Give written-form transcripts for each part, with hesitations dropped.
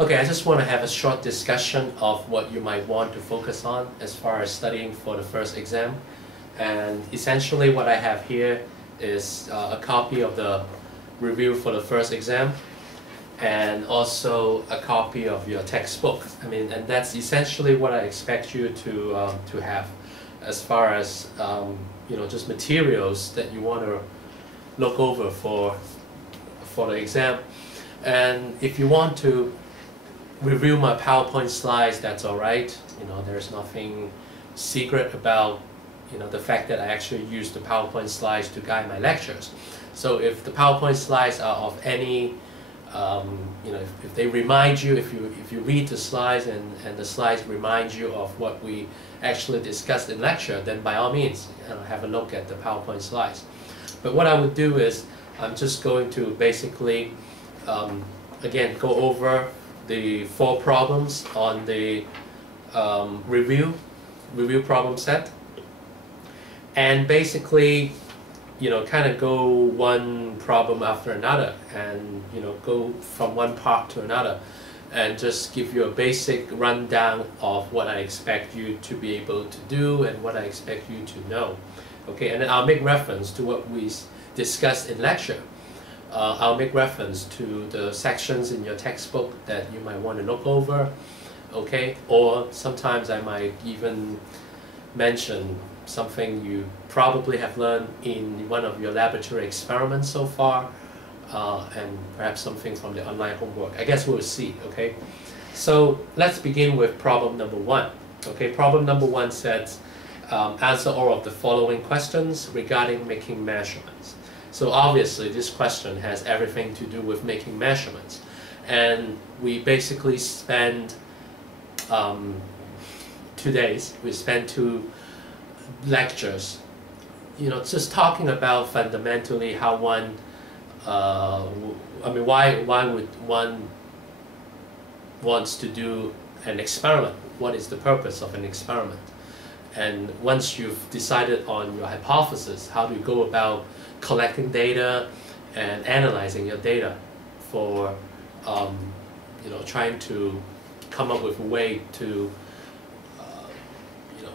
Okay, I just want to have a short discussion of what you might want to focus on as far as studying for the first exam. And essentially what I have here is a copy of the review for the first exam and also a copy of your textbook. And that's essentially what I expect you to have as far as just materials that you want to look over for the exam. And if you want to review my PowerPoint slides, that's all right. There's nothing secret about the fact that I actually use the PowerPoint slides to guide my lectures. So if the PowerPoint slides are of any, if they remind you, if you read the slides and the slides remind you of what we actually discussed in lecture, then by all means, have a look at the PowerPoint slides. But what I would do is I'm just going to basically, again, go over the 4 problems on the review problem set, and basically kind of go one problem after another, and go from one part to another, and just give you a basic rundown of what I expect you to be able to do and what I expect you to know. Okay, and then I'll make reference to what we discussed in lecture. I'll make reference to the sections in your textbook that you might want to look over, okay? Or sometimes I might even mention something you probably have learned in one of your laboratory experiments so far, and perhaps something from the online homework. I guess we'll see, okay? So let's begin with problem number 1. Okay, problem number 1 says, answer all of the following questions regarding making measurements. So obviously this question has everything to do with making measurements, and we basically spend 2 days, we spent 2 lectures, just talking about fundamentally how one, why would one wants to do an experiment? What is the purpose of an experiment? And once you've decided on your hypothesis, how do you go about collecting data and analyzing your data for trying to come up with a way to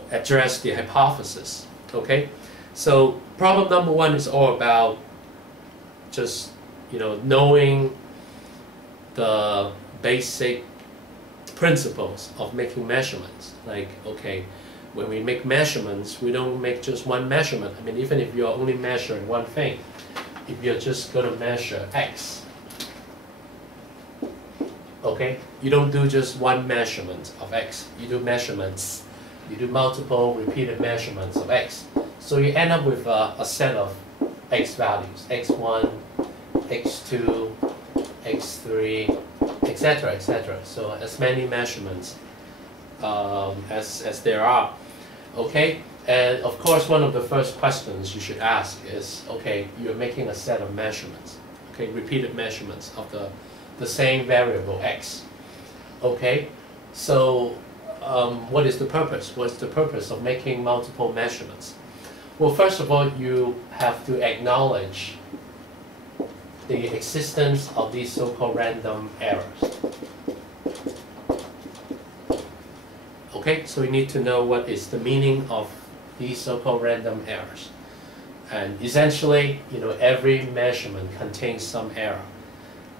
address the hypothesis. Okay, so problem number 1 is all about just knowing the basic principles of making measurements. Like, okay, when we make measurements, we don't make just one measurement. Even if you're only measuring one thing, if you're just going to measure X, okay, you don't do just one measurement of X, you do measurements, you do multiple repeated measurements of X. So you end up with a set of X values, X1, X2, X3, etc., etc. So as many measurements as there are. Okay, and of course one of the first questions you should ask is, okay, you're making a set of measurements, okay, repeated measurements of the same variable X. Okay, so what is the purpose? What's the purpose of making multiple measurements? Well, first of all, you have to acknowledge the existence of these so-called random errors. Okay, so we need to know what is the meaning of these so-called random errors. And essentially, every measurement contains some error.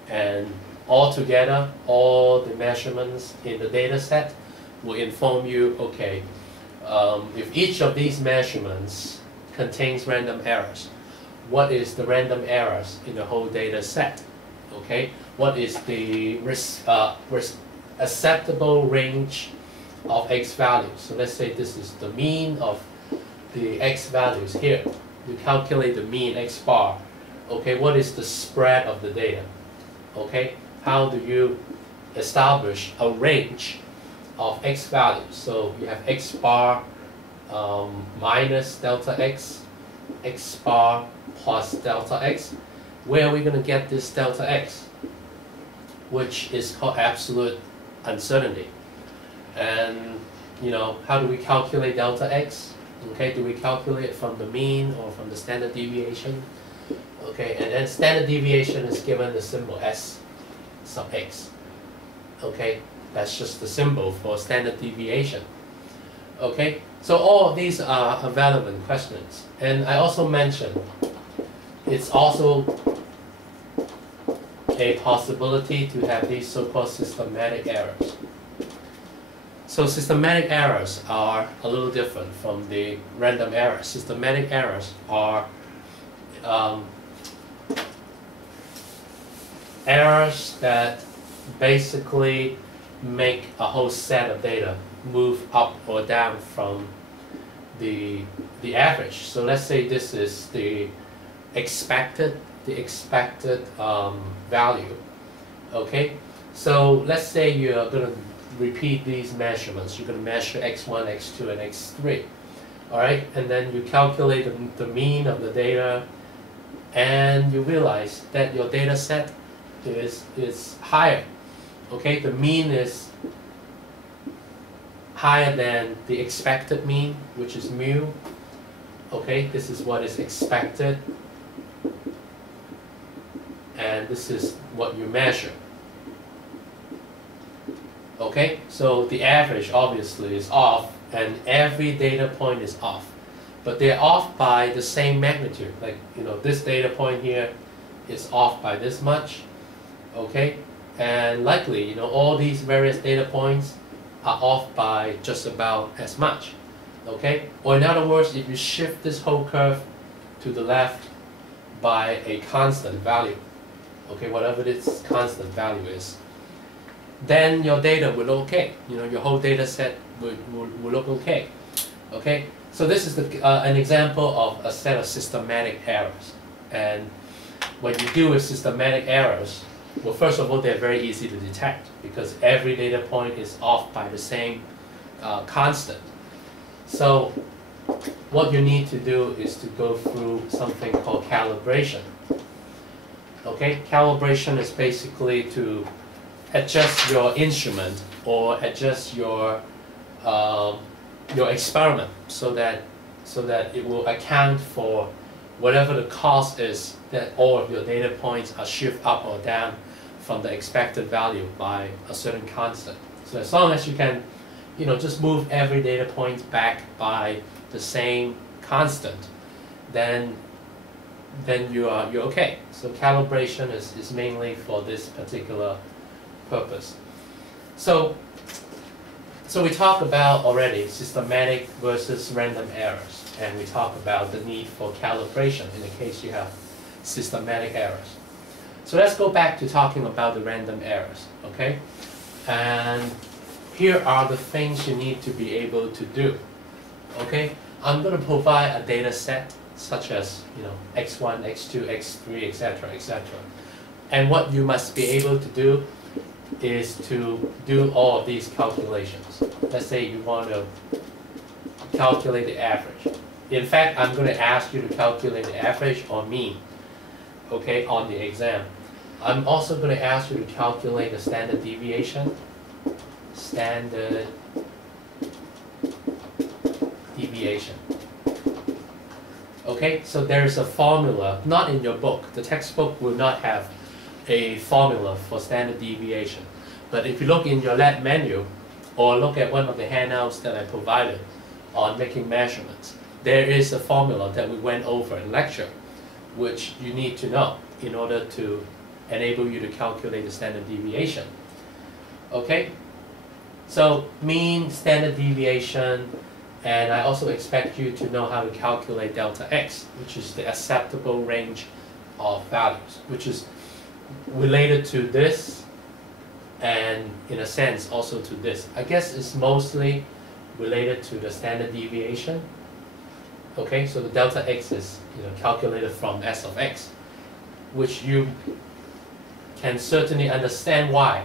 And altogether, all the measurements in the data set will inform you, okay, if each of these measurements contains random errors, what is the random errors in the whole data set? Okay, what is the acceptable range of X values? So let's say this is the mean of the X values here. We calculate the mean X bar. Okay, what is the spread of the data? Okay, how do you establish a range of X values? So you have X bar minus delta X, X bar plus delta X. Where are we going to get this delta X? Which is called absolute uncertainty. And how do we calculate delta X? Okay, do we calculate it from the mean or from the standard deviation? Okay, and then standard deviation is given the symbol S sub X. Okay, that's just the symbol for standard deviation. Okay, so all of these are relevant questions. And I also mentioned it's also a possibility to have these so-called systematic errors. So systematic errors are a little different from the random errors. Systematic errors are errors that basically make a whole set of data move up or down from the average. So let's say this is the expected value. Okay, so let's say you're going to repeat these measurements. You're going to measure x1, x2, and x3. All right, and then you calculate the mean of the data, and you realize that your data set is higher. Okay, the mean is higher than the expected mean, which is mu. Okay, this is what is expected, and this is what you measure. Okay, so the average obviously is off, and every data point is off, but they're off by the same magnitude. Like, you know, this data point here is off by this much. Okay, and likely, you know, all these various data points are off by just about as much. Okay, or in other words, if you shift this whole curve to the left by a constant value, okay, whatever this constant value is, then your data will look okay. You know, your whole data set will look okay. Okay, so this is an example of a set of systematic errors. And when you deal with systematic errors, well, first of all, they're very easy to detect because every data point is off by the same constant. So what you need to do is to go through something called calibration. Okay, calibration is basically to adjust your instrument or adjust your experiment so that it will account for whatever the cost is that all of your data points are shift up or down from the expected value by a certain constant. So as long as you can, you know, just move every data point back by the same constant, then you're okay. So calibration is mainly for this particular purpose. So we talked about already systematic versus random errors, and we talked about the need for calibration in the case you have systematic errors. So let's go back to talking about the random errors, okay? And here are the things you need to be able to do, okay? I'm going to provide a data set such as, you know, x1, x2, x3, etc., etc. And what you must be able to do is to do all of these calculations. Let's say you want to calculate the average. In fact, I'm going to ask you to calculate the average or mean, okay, on the exam. I'm also going to ask you to calculate the standard deviation. Standard deviation. Okay, so there's a formula, not in your book. The textbook will not have a formula for standard deviation. But if you look in your lab menu, or look at one of the handouts that I provided on making measurements, there is a formula that we went over in lecture, which you need to know in order to enable you to calculate the standard deviation. Okay? So mean, standard deviation, and I also expect you to know how to calculate delta x, which is the acceptable range of values, which is related to this and in a sense also to this. I guess it's mostly related to the standard deviation. Okay, so the delta x is, you know, calculated from S of x, which you can certainly understand why,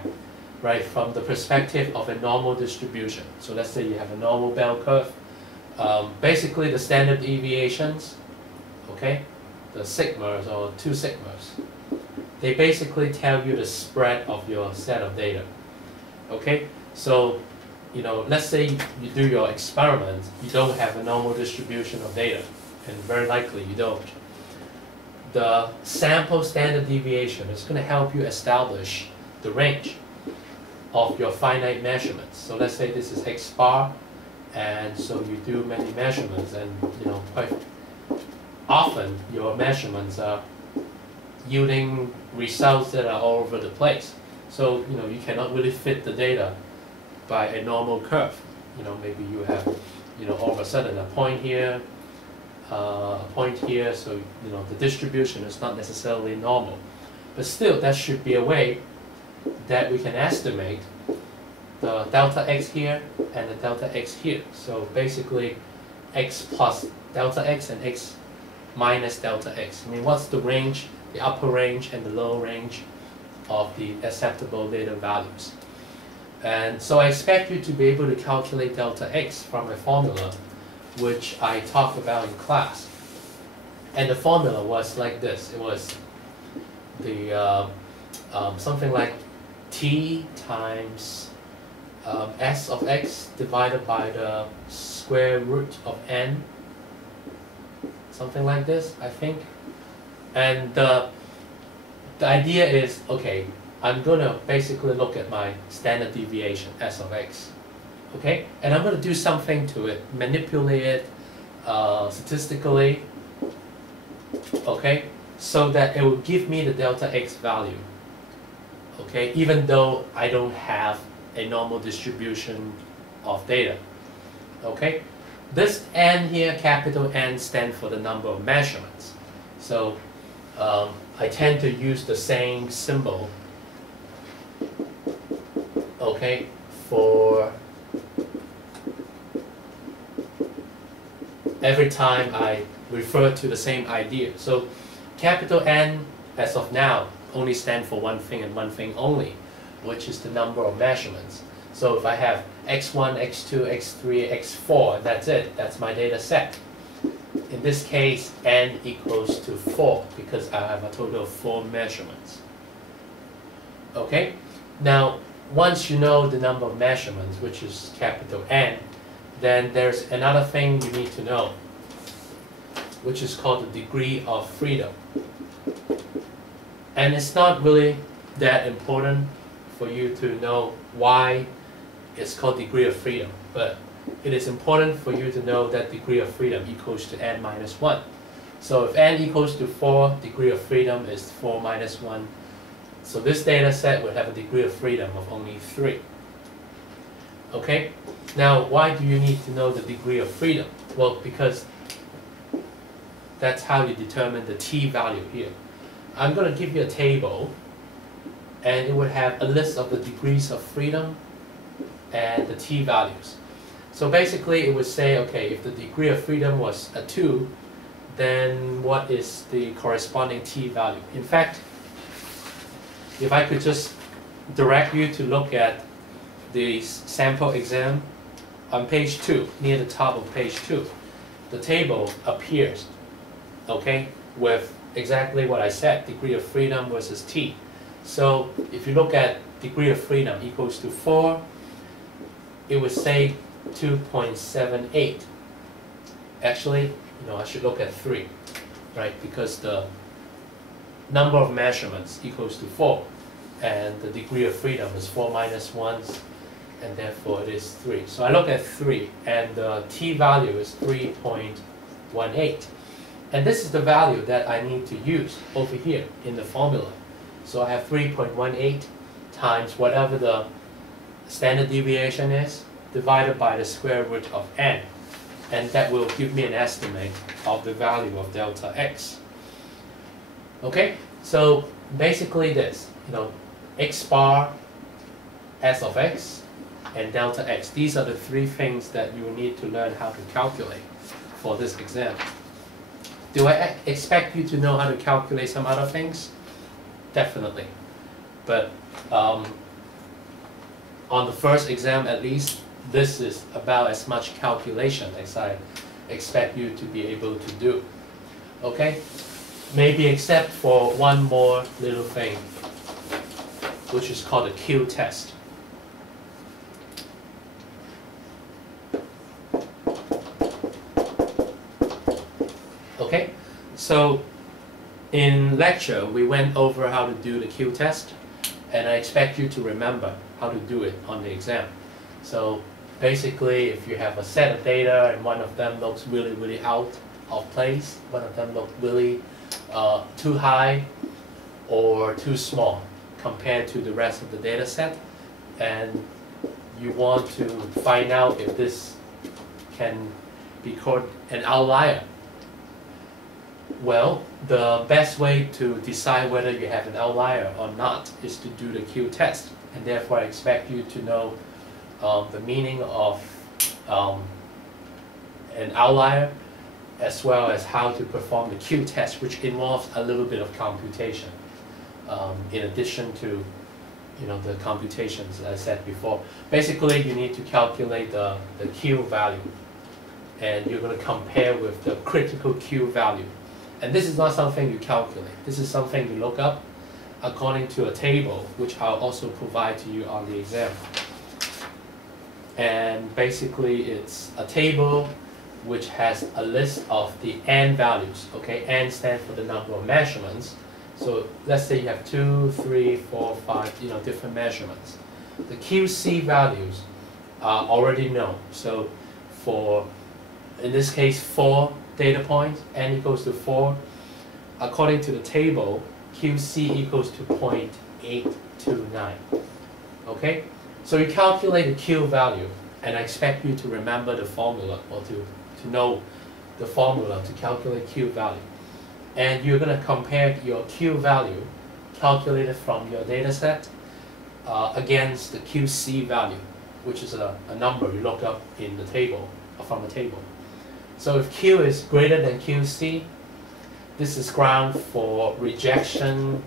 right, from the perspective of a normal distribution. So let's say you have a normal bell curve. Basically the standard deviations, okay, the sigmas or 2 sigmas, they basically tell you the spread of your set of data. Okay, so, you know, let's say you do your experiment, you don't have a normal distribution of data, and very likely you don't. The sample standard deviation is going to help you establish the range. of your finite measurements. So let's say this is x bar, and so you do many measurements, and quite often your measurements are yielding results that are all over the place. So you cannot really fit the data by a normal curve. Maybe you have all of a sudden a point here, a point here, so the distribution is not necessarily normal. But still, that should be a way that we can estimate the delta x here and the delta x here. So basically, x plus delta x and x minus delta x. I mean, what's the range, the upper range and the lower range of the acceptable data values? And so I expect you to be able to calculate delta x from a formula which I talked about in class. And the formula was like this. It was the something like t times s of x divided by the square root of n, something like this, I think. And the idea is, okay, I'm going to basically look at my standard deviation, s of x, okay? And I'm going to do something to it, manipulate it statistically, okay? So that it will give me the delta x value, okay? Even though I don't have a normal distribution of data, okay? This n here, capital N, stands for the number of measurements. So I tend to use the same symbol, okay, for every time I refer to the same idea. So capital N, as of now, only stands for one thing and one thing only, which is the number of measurements. So if I have x1, x2, x3, x4, that's it. That's my data set. In this case, n equals to 4 because I have a total of 4 measurements. Okay? Now, once you know the number of measurements, which is capital N, then there's another thing you need to know, which is called the degree of freedom. And it's not really that important for you to know why it's called degree of freedom, but it is important for you to know that degree of freedom equals to n minus 1. So if n equals to 4, degree of freedom is 4 minus 1. So this data set would have a degree of freedom of only 3. Okay? Now, why do you need to know the degree of freedom? Well, because that's how you determine the t value here. I'm going to give you a table, and it would have a list of the degrees of freedom and the t values. So basically, it would say, okay, if the degree of freedom was a 2, then what is the corresponding t value? In fact, if I could just direct you to look at the sample exam on page 2, near the top of page 2, the table appears, okay, with exactly what I said, degree of freedom versus t. So if you look at degree of freedom equals to 4, it would say 2.78. Actually, I should look at 3, right? Because the number of measurements equals to 4, and the degree of freedom is 4 minus 1, and therefore it is 3. So I look at 3, and the t value is 3.18. And this is the value that I need to use over here in the formula. So I have 3.18 times whatever the standard deviation is, divided by the square root of n. And that will give me an estimate of the value of delta x. Okay, so basically this, x bar, s of x, and delta x. These are the 3 things that you need to learn how to calculate for this exam. Do I expect you to know how to calculate some other things? Definitely. But on the first exam at least, this is about as much calculation as I expect you to be able to do. Okay? Maybe except for one more little thing, which is called a Q test. Okay? So in lecture, we went over how to do the Q test, and I expect you to remember how to do it on the exam. So basically, if you have a set of data and one of them looks really out of place, one of them looks really too high or too small compared to the rest of the data set, and you want to find out if this can be called an outlier. Well, the best way to decide whether you have an outlier or not is to do the Q test, and therefore I expect you to know the meaning of an outlier, as well as how to perform the Q test, which involves a little bit of computation in addition to the computations I said before. Basically, you need to calculate the Q value, and you're going to compare with the critical Q value. And this is not something you calculate. This is something you look up according to a table, which I'll also provide to you on the exam. And basically, it's a table which has a list of the N values. Okay, N stands for the number of measurements. So let's say you have 2, 3, 4, 5, different measurements. The QC values are already known. So for, in this case, 4 data points, N equals to 4. According to the table, QC equals to 0.829. Okay? So you calculate the Q value, and I expect you to remember the formula, or to know the formula to calculate Q value. And you're going to compare your Q value calculated from your data set against the QC value, which is a number you look up in the table, or from the table. So if Q is greater than QC, this is ground for rejection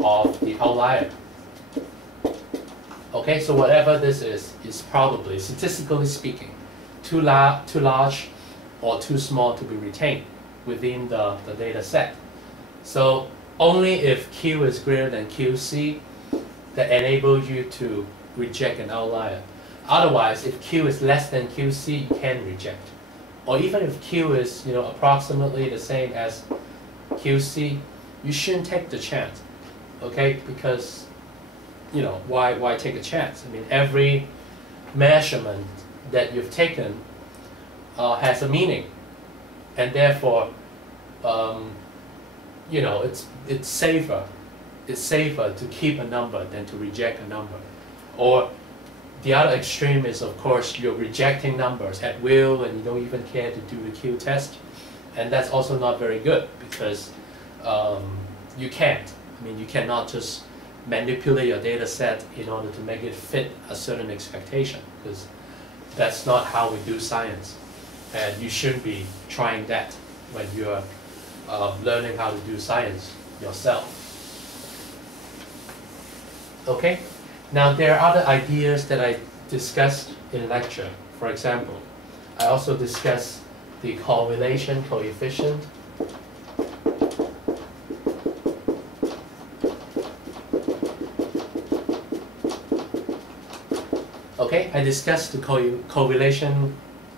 of the outlier. Okay, so whatever this is probably, statistically speaking, too large or too small to be retained within the data set. So only if Q is greater than QC that enables you to reject an outlier. Otherwise, if Q is less than QC, you can reject. Or even if Q is approximately the same as QC, you shouldn't take the chance. Okay, because why take a chance? I mean, every measurement that you've taken has a meaning, and therefore, it's safer. It's safer to keep a number than to reject a number. Or the other extreme is, of course, you're rejecting numbers at will, and you don't even care to do the Q test, and that's also not very good, because you can't. I mean, you cannot just manipulate your data set in order to make it fit a certain expectation, because that's not how we do science, and you shouldn't be trying that when you're learning how to do science yourself. Okay, now there are other ideas that I discussed in lecture. For example, I also discussed the correlation coefficient. Okay, I discussed the correlation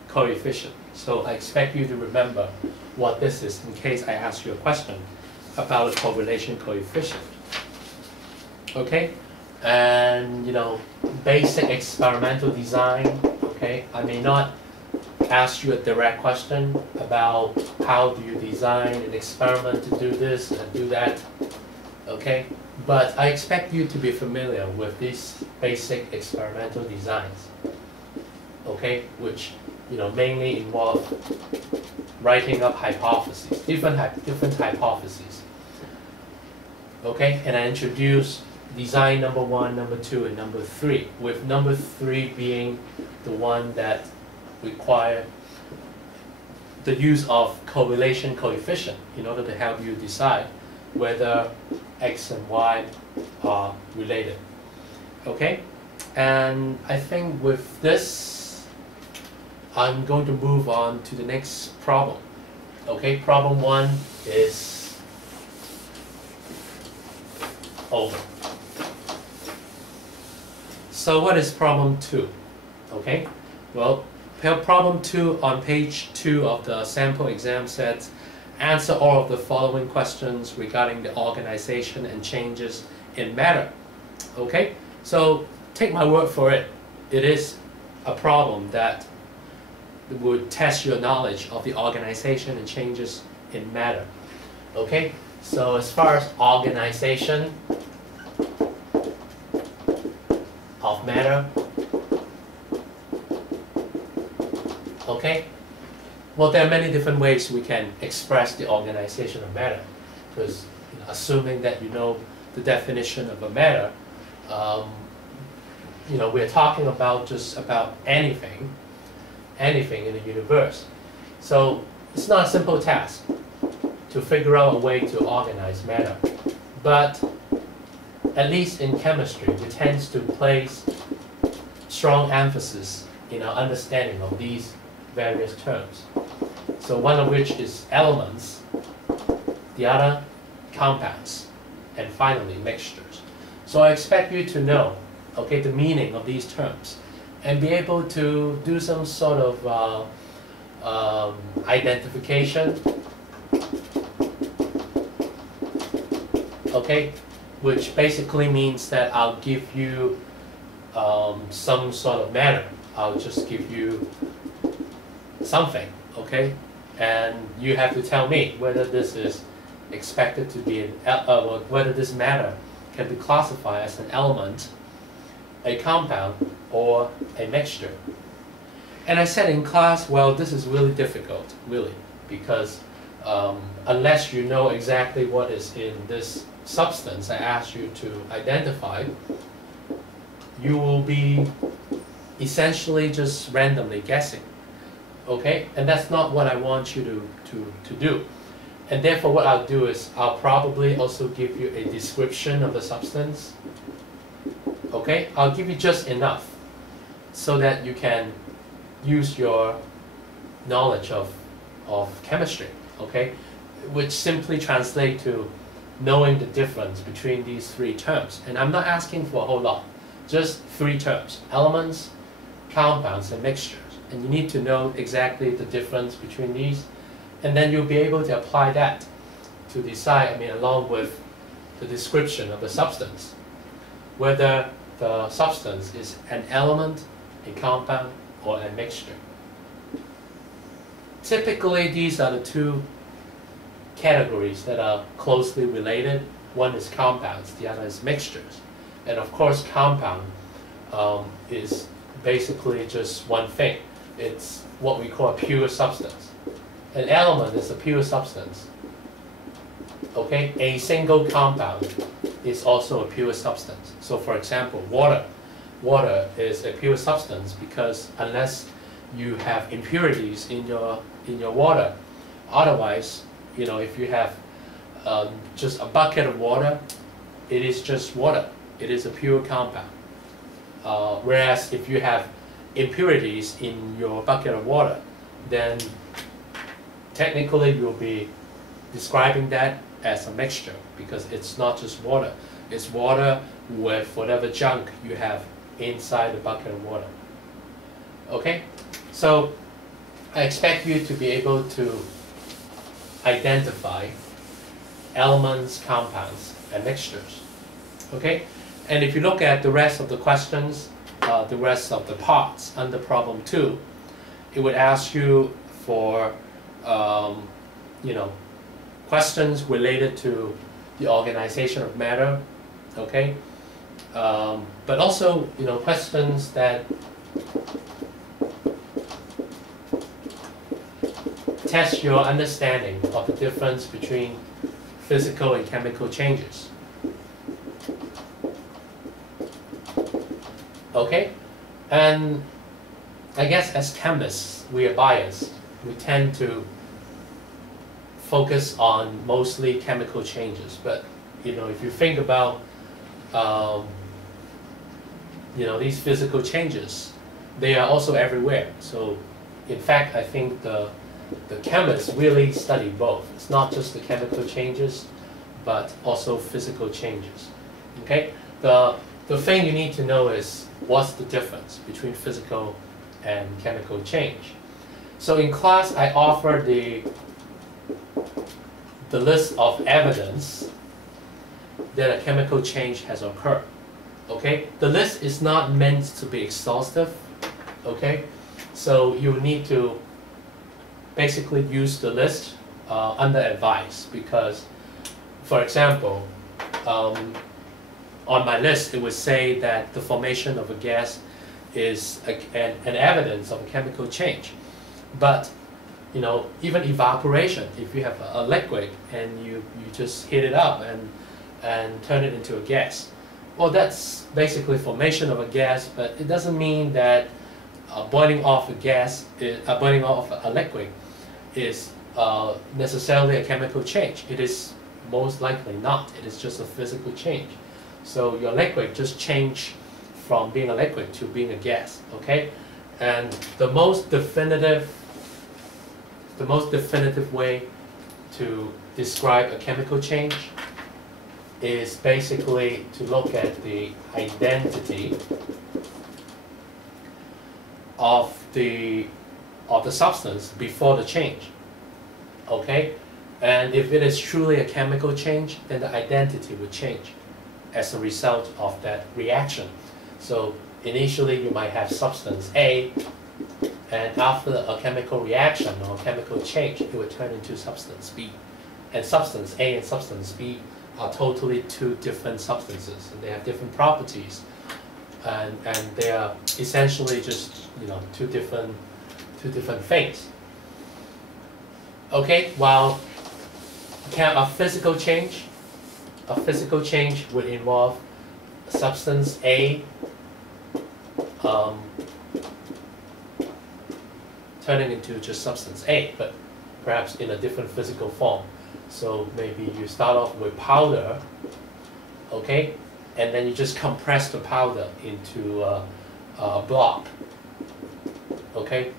coefficient. So I expect you to remember what this is in case I ask you a question about the correlation coefficient. Okay, and basic experimental design. Okay, I may not ask you a direct question about how do you design an experiment to do this and do that. Okay, but I expect you to be familiar with these basic experimental designs. Okay, which mainly involve writing up hypotheses, different hypotheses. Okay, and I introduce design number 1, number 2, and number 3, with number 3 being the one that require the use of correlation coefficient in order to help you decide whether X and Y are related. Okay, and I think with this, I'm going to move on to the next problem. Okay, problem 1 is over. So what is problem 2? Okay, well, problem 2 on page 2 of the sample exam says, answer all of the following questions regarding the organization and changes in matter. Okay, so take my word for it, it is a problem that would test your knowledge of the organization and changes in matter. Okay, so as far as organization of matter, okay, well, there are many different ways we can express the organization of matter, because assuming that you know the definition of a matter, we're talking about just about anything in the universe. So it's not a simple task to figure out a way to organize matter. But at least in chemistry, we tend to place strong emphasis in our understanding of these various terms. So one of which is elements, the other compounds, and finally mixtures. So I expect you to know, okay, the meaning of these terms and be able to do some sort of identification, okay, which basically means that I'll give you some sort of matter. I'll just give you something, okay, and you have to tell me whether this is expected to be whether this matter can be classified as an element, a compound, or a mixture. And I said in class, well, this is really difficult, really, because unless you know exactly what is in this substance I asked you to identify, you will be essentially just randomly guessing, okay? And that's not what I want you to do. And therefore what I'll do is I'll probably also give you a description of the substance, okay? I'll give you just enough so that you can use your knowledge of chemistry, okay? Which simply translate to knowing the difference between these three terms. And I'm not asking for a whole lot, just three terms: elements, compounds, and mixtures. And you need to know exactly the difference between these, and then you'll be able to apply that to decide, along with the description of the substance, whether the substance is an element, a compound, or a mixture. Typically, these are the two categories that are closely related. One is compounds, the other is mixtures. And of course, compound is basically just one thing. It's what we call a pure substance. An element is a pure substance. Okay, a single compound is also a pure substance. So for example, water. Water is a pure substance because unless you have impurities in your water, otherwise, if you have just a bucket of water, it is just water. It is a pure compound. Whereas if you have impurities in your bucket of water, then technically you'll be describing that as a mixture, because it's not just water. It's water with whatever junk you have inside the bucket of water. Okay? So I expect you to be able to identify elements, compounds, and mixtures. Okay? And if you look at the rest of the questions, the rest of the parts under problem 2, it would ask you for questions related to the organization of matter, okay? But also, questions that test your understanding of the difference between physical and chemical changes. Okay? And I guess as chemists, we are biased. We tend to focus on mostly chemical changes. But, if you think about, these physical changes, they are also everywhere. So, in fact, I think the chemists really study both. It's not just the chemical changes, but also physical changes. Okay? The thing you need to know is what's the difference between physical and chemical change. So in class, I offered the list of evidence that a chemical change has occurred. Okay, the list is not meant to be exhaustive. Okay, so you need to basically use the list under advice, because, for example, on my list it would say that the formation of a gas is an evidence of a chemical change. But even evaporation, if you have a liquid and you just heat it up and turn it into a gas, well, that's basically formation of a gas, but it doesn't mean that boiling off boiling off a liquid is necessarily a chemical change. It is most likely not. It is just a physical change. So your liquid just changed from being a liquid to being a gas. Okay, and the most definitive way to describe a chemical change is basically to look at the identity of the substance before the change. Okay, and if it is truly a chemical change, then the identity would change as a result of that reaction. So initially you might have substance A, and after a chemical reaction or chemical change, it would turn into substance B. And substance A and substance B are totally two different substances, and they have different properties, and they are essentially just two different things. Okay, while a physical change would involve substance A turning into just substance A, but perhaps in a different physical form. So maybe you start off with powder, okay, and then you just compress the powder into a block, okay.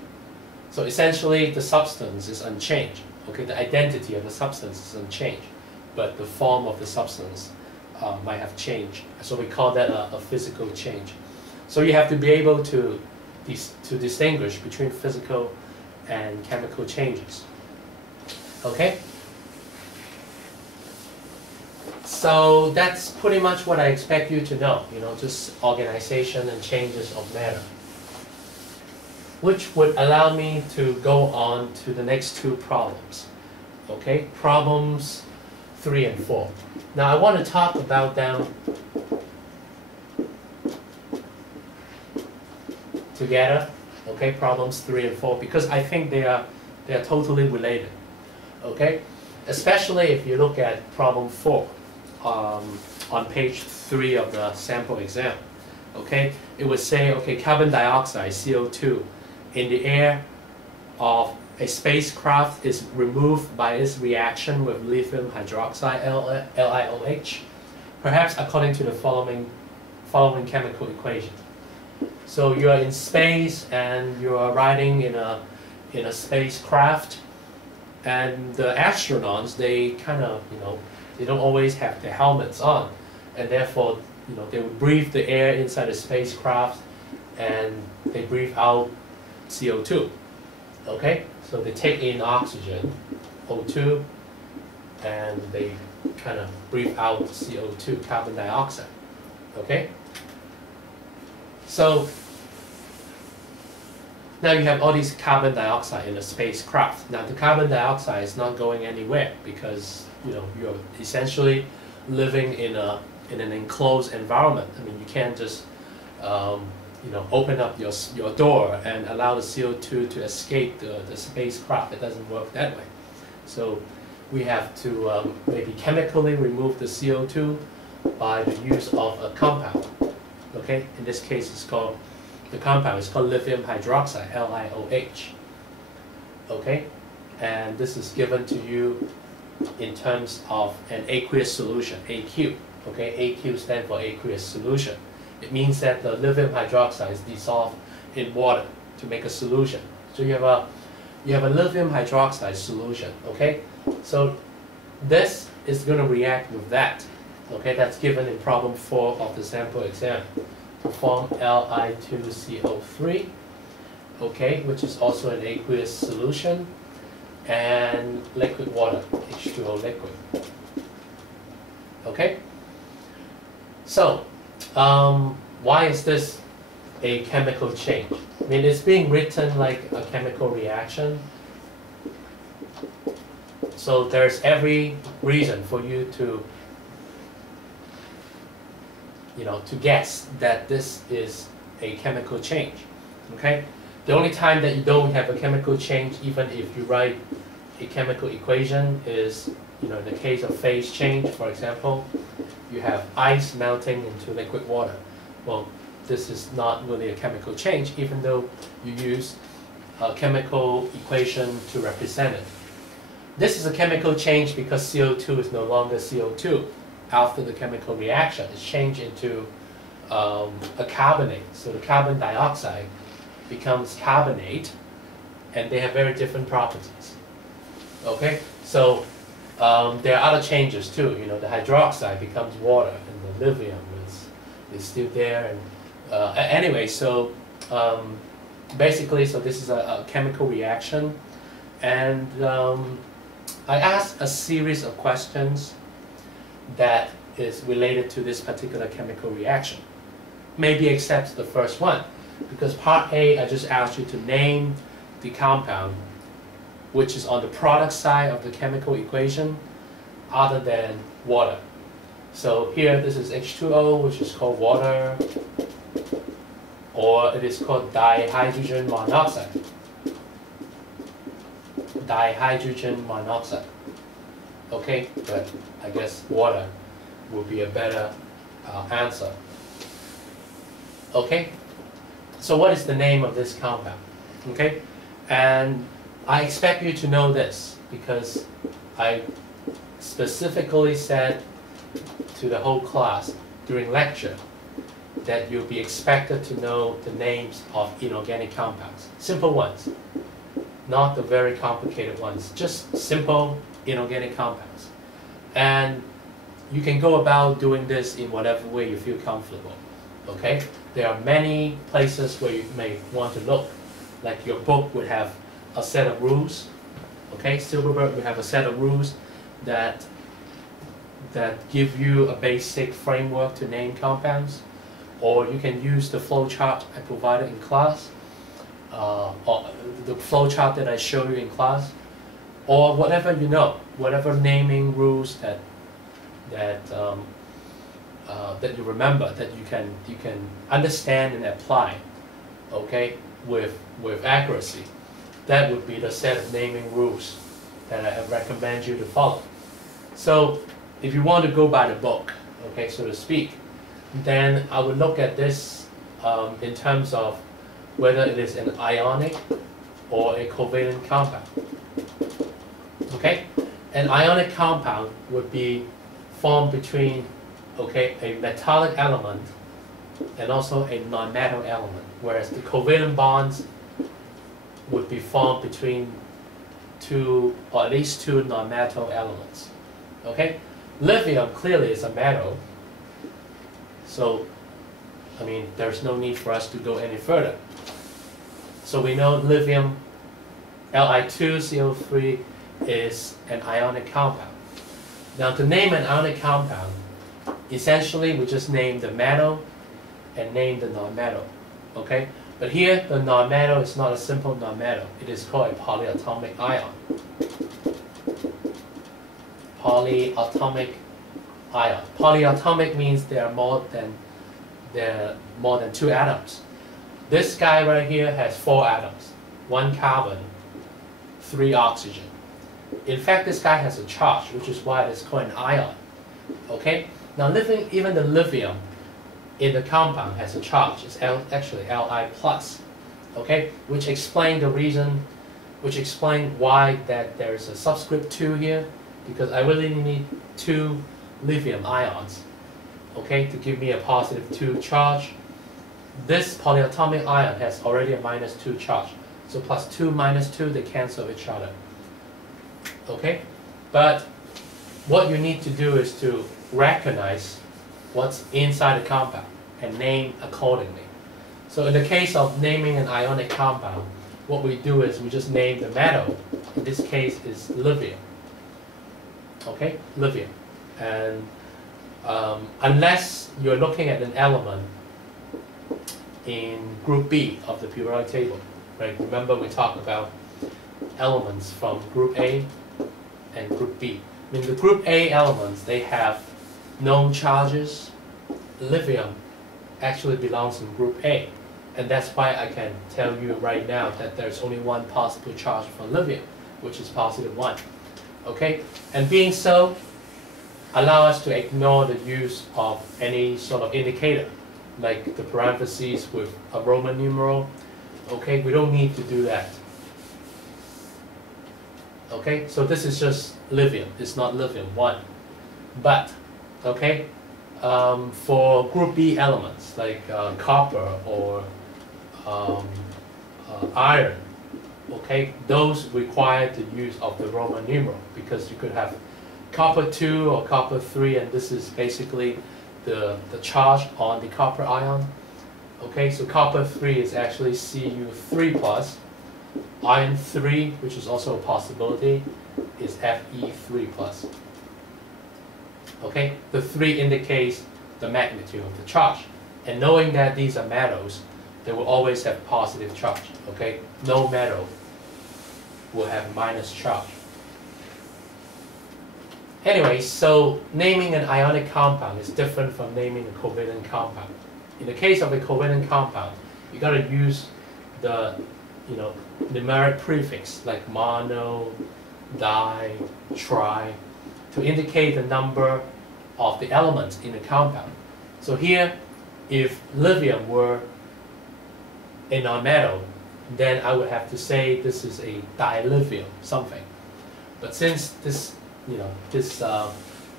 So essentially the substance is unchanged, okay, the identity of the substance is unchanged, but the form of the substance might have changed. So we call that a physical change. So you have to be able to distinguish between physical and chemical changes. Okay? So that's pretty much what I expect you to know, just organization and changes of matter, which would allow me to go on to the next two problems. Okay? Problems 3 and 4. Now I want to talk about them together, okay, problems 3 and 4, because I think they are totally related, okay? Especially if you look at problem 4 on page 3 of the sample exam, okay? It would say, okay, carbon dioxide, CO2, in the air of a spacecraft is removed by its reaction with lithium hydroxide, LiOH, perhaps according to the following chemical equation. So you are in space and you are riding in a spacecraft, and the astronauts, they kind of they don't always have their helmets on, and therefore they would breathe the air inside the spacecraft and they breathe out CO2. Okay, so they take in oxygen, O2, and they kind of breathe out CO2, carbon dioxide. Okay. So now you have all these carbon dioxide in a spacecraft. Now the carbon dioxide is not going anywhere because you're essentially living in an enclosed environment. I mean, you can't just open up your door and allow the CO2 to escape the spacecraft. It doesn't work that way. So we have to maybe chemically remove the CO2 by the use of a compound. Okay, in this case, the compound is called lithium hydroxide, LiOH. Okay, and this is given to you in terms of an aqueous solution, AQ. Okay, AQ stands for aqueous solution. It means that the lithium hydroxide is dissolved in water to make a solution. So you have a lithium hydroxide solution. Okay, so this is going to react with that. Okay, that's given in problem 4 of the sample exam, to form Li2CO3, okay, which is also an aqueous solution, and liquid water, H2O liquid. Okay, so Why is this a chemical change? I mean, it's being written like a chemical reaction. So there's every reason for you to, to guess that this is a chemical change. Okay? The only time that you don't have a chemical change, even if you write a chemical equation, is, in the case of phase change, for example, you have ice melting into liquid water. Well, this is not really a chemical change, even though you use a chemical equation to represent it. This is a chemical change because CO2 is no longer CO2. After the chemical reaction, it's changed into a carbonate. So the carbon dioxide becomes carbonate, and they have very different properties. Okay, so there are other changes too. The hydroxide becomes water, and the lithium is still there. And anyway, so basically, so this is a chemical reaction, and I asked a series of questions that is related to this particular chemical reaction. Maybe except the first one, because part A, I just asked you to name the compound which is on the product side of the chemical equation other than water. So here, this is H2O, which is called water, or it is called dihydrogen monoxide. Dihydrogen monoxide. Okay, but I guess water would be a better answer. Okay, so what is the name of this compound? Okay, and I expect you to know this because I specifically said to the whole class during lecture that you'll be expected to know the names of inorganic compounds. Simple ones, not the very complicated ones, just simple inorganic compounds. And you can go about doing this in whatever way you feel comfortable. Okay? There are many places where you may want to look. Like your book would have a set of rules. Okay? Silverberg would have a set of rules that give you a basic framework to name compounds. Or you can use the flowchart I provided in class, or the flowchart that I show you in class, or whatever you know, whatever naming rules that you remember, that you can understand and apply, okay, with accuracy. That would be the set of naming rules that I recommend you to follow. So if you want to go by the book, okay, so to speak, then I would look at this in terms of whether it is an ionic or a covalent compound. Okay? An ionic compound would be formed between, okay, a metallic element and also a non-metal element, whereas the covalent bonds would be formed between two, or at least two non-metal elements. Okay? Lithium clearly is a metal, so I mean there's no need for us to go any further. So we know lithium Li2CO3 is an ionic compound. Now to name an ionic compound, essentially we just name the metal and name the non-metal. Okay? But here the non-metal is not a simple non-metal. It is called a polyatomic ion. Polyatomic ion. Polyatomic means there are more than two atoms. This guy right here has 4 atoms, 1 carbon, 3 oxygen. In fact, this guy has a charge, which is why it's called an ion. Okay? Now, even the lithium in the compound has a charge. It's actually Li+. Okay? Which explains the reason, which explains why that there is a subscript 2 here, because I really need 2 lithium ions, okay, to give me a positive 2 charge. This polyatomic ion has already a -2 charge. So plus 2 minus 2, they cancel each other. Okay? But what you need to do is to recognize what's inside the compound and name accordingly. So in the case of naming an ionic compound, what we do is we just name the metal. In this case is lithium. Okay? Lithium. And Unless you're looking at an element in group B of the periodic table, right? Remember we talked about elements from group A and group B. In the group A elements, they have known charges. Lithium actually belongs in group A, and that's why I can tell you right now that there's only one possible charge for lithium, which is +1. Okay, and being so, allow us to ignore the use of any sort of indicator, like the parentheses with a Roman numeral. Okay, we don't need to do that. Okay, so this is just lithium, it's not lithium-1. But, okay, for group B elements, like copper or iron, okay, those require the use of the Roman numeral, because you could have copper 2 or copper 3, and this is basically the charge on the copper ion. Okay, so copper 3 is actually Cu3+. Iron 3, which is also a possibility, is Fe3+. Okay, the 3 indicates the magnitude of the charge. And knowing that these are metals, they will always have positive charge. Okay, no metal will have minus charge. Anyway, so naming an ionic compound is different from naming a covalent compound. In the case of a covalent compound, you got to use the numeric prefix like mono, di, tri to indicate the number of the elements in the compound. So here, if lithium were a nonmetal, then I would have to say this is a dilithium something. But since this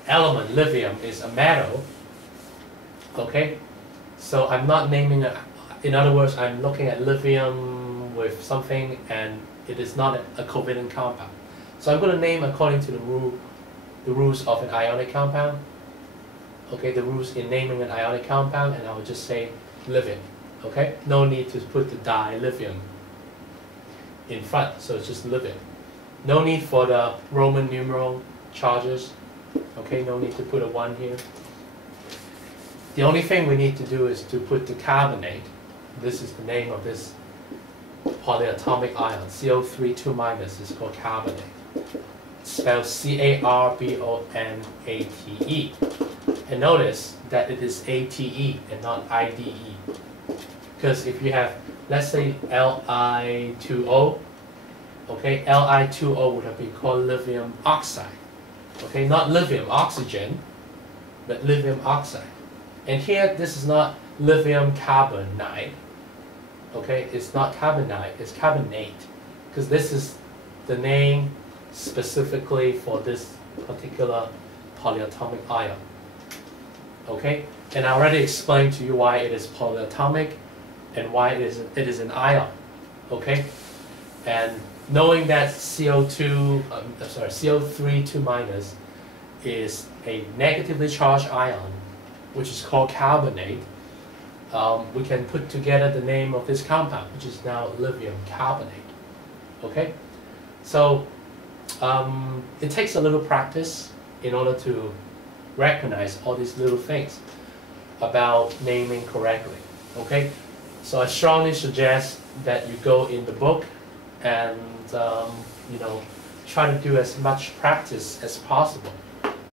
element lithium is a metal, okay, so I'm not naming it. In other words, I'm looking at lithium with something, and it is not a covalent compound. So I'm going to name according to the rules of an ionic compound. Okay, the rules in naming an ionic compound, and I will just say lithium. Okay, no need to put the dilithium in front, so it's just lithium. No need for the Roman numeral charges. Okay, no need to put a 1 here. The only thing we need to do is to put the carbonate. This is the name of this polyatomic ion. CO3 2- is called carbonate. It's spelled C-A-R-B-O-N-A-T-E. And notice that it is ATE and not IDE. Because if you have, let's say, Li2O, okay, Li2O would have been called lithium oxide. Okay, not lithium oxygen, but lithium oxide. And here, this is not lithium carbonate. Okay, it's not carbonate, it's carbonate. Because this is the name specifically for this particular polyatomic ion. Okay, and I already explained to you why it is polyatomic and why it is an ion. Okay, and knowing that CO3 2- is a negatively charged ion, which is called carbonate, we can put together the name of this compound, which is now lithium carbonate. Okay, so it takes a little practice in order to recognize all these little things about naming correctly. Okay, so I strongly suggest that you go in the book and try to do as much practice as possible